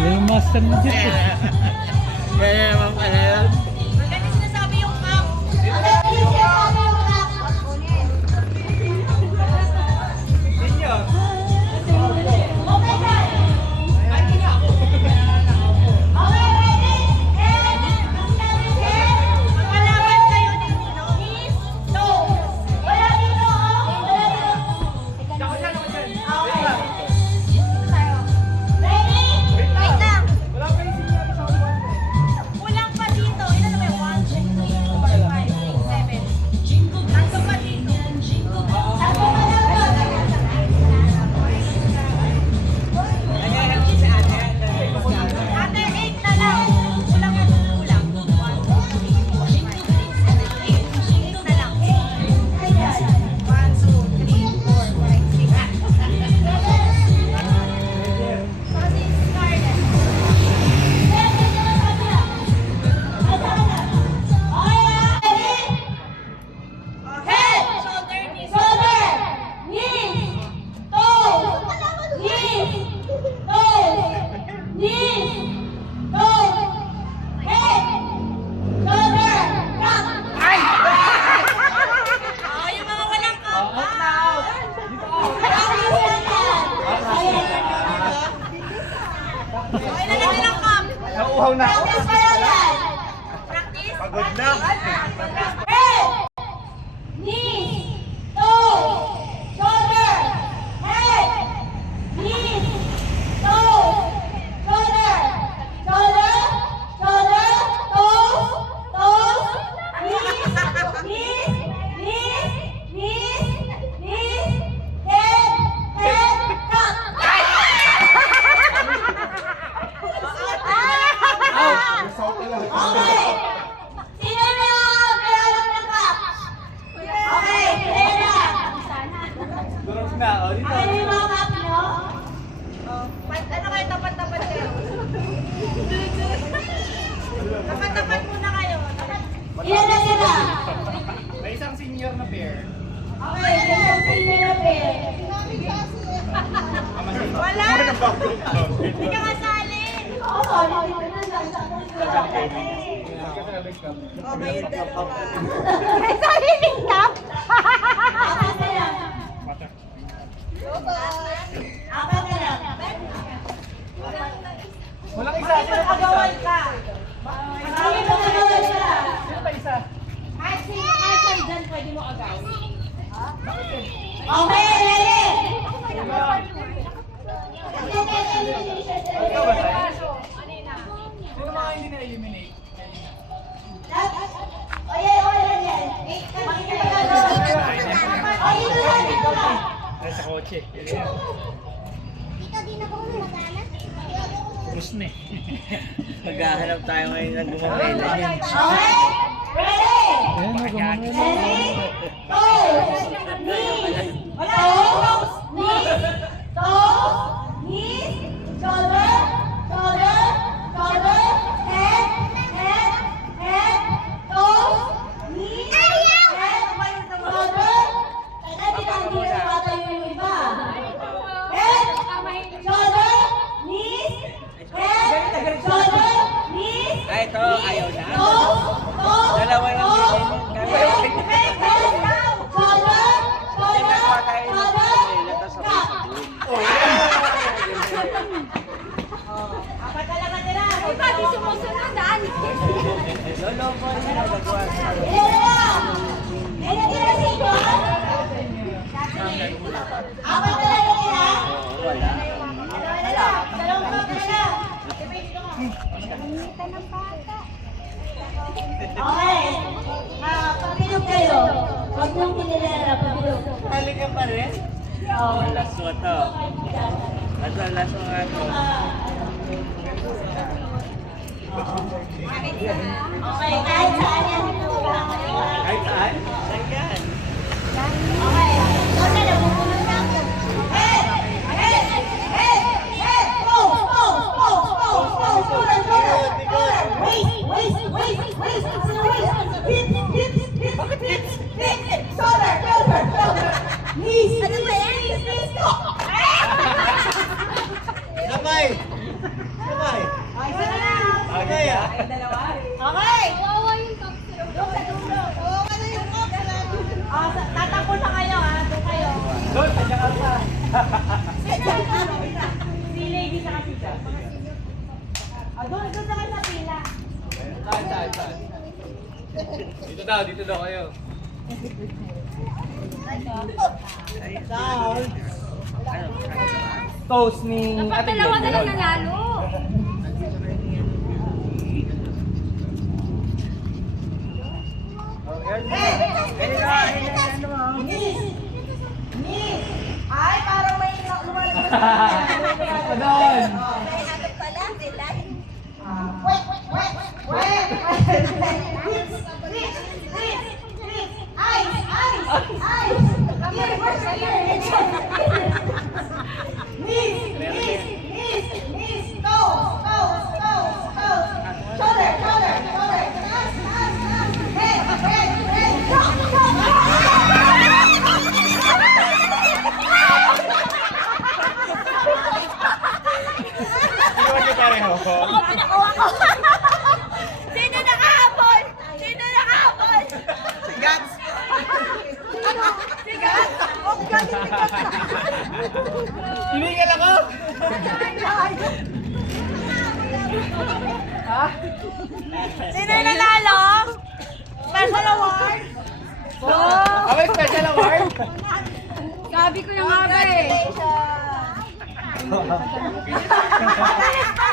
Yan ang master mo dyan. Kaya naman pala yun. Maganda sinasabi yung cup. Senior. Magpalaban kayo dito. No. Wala dito. Ako dyan, ako dyan. Okay. Ready? Wait lang. Wala pa yung senior sa upuan ko. Kulang pa dito. Ilan na ba? 1, 2, 3, 4, 5, 6, 7. Tatlo pa dito. Tatlo pa Nag-help si ate. Ate, 8 na lang. Kulang na. Kulang. 1, 2, 3, 4, 5, 6, 7, 8. 8 na lang. 1, 2, 3, 4, 5, 6. Kasi Scarlett. Head, shoulder, knees, Oh, yung mga walang kapal. Oh, ilan na nilang cup? Nauuhaw na ako. Practice? Pagod na. Okay. Sino na kailangan ng cup? Okay, kaya na. Durog na. O, dito. Okay, yung mga cup, no? Ano kayo, tapat-tapat kayo? Tapat-tapat muna kayo. Ilan na sila? May isang senior na pair. Okay, isang sino na pair. Wala! Hindi ka kasali! Oo, sali ko na lang. Oh, may dalawa. May sariling cup? Apat na lang. Apat na lang. Walang isa. Bakit magagawan ka? Bakit magagawan ka? Sino ba isa? Kahit saan dyan pwede mo agawin. Okay, ready? Ikaw ba tayo? Sino mga hindi na-eliminate? Ay, sa kotse. Tapos na eh. Maghahanap tayo ngayon na gumamela niyan. Okay? Ready? Ayan, nagumamay na. Ay, ito, ayaw na. Dalawa lang din. Apat na lang nila. Pati sumusunod, daan. Lolo po rin na nagawa. Ilan na lang? Ilan nila sino? Apat na lang nila? Wala. Dalawa na lang. Dalawang cup na lang. Okay. Pagbilog kayo. Huwag niyong kinilala. Pagbilog. Hali ka pa rin? Oo. Last mo to. Last mo nga to. Okay, kahit saan yan. Kahit saan? Saan yan? Okay. Ikaw na, nabubulong na ako. Head! Head! Head! Head! Go! Go! Go! Go! Go! Shoulder! Shoulder! Shoulder! Waist! Waist! Waist! Waist! Sino waist? Hips! Hips! Hips! Hips! Hips! Shoulder! Shoulder! Shoulder! Knees! Ano ba yan? Knees! Knees! Go! Sabay! Sabay! Dito daw kayo. Toast ni Dapat dalawa na lang nanalo. Miss! Ay, parang may lumalabas. Doon. Okay, ano pala sila? Wait! Ice! Here, where's my ear? Miss! Go! Shoulder! Head! Sino nakahabol? Sigat! Tumigil ako! Sino yung nanalo? Special award? Oh! Okay, special award! Gabi ko yung nga ba eh. Congratulations!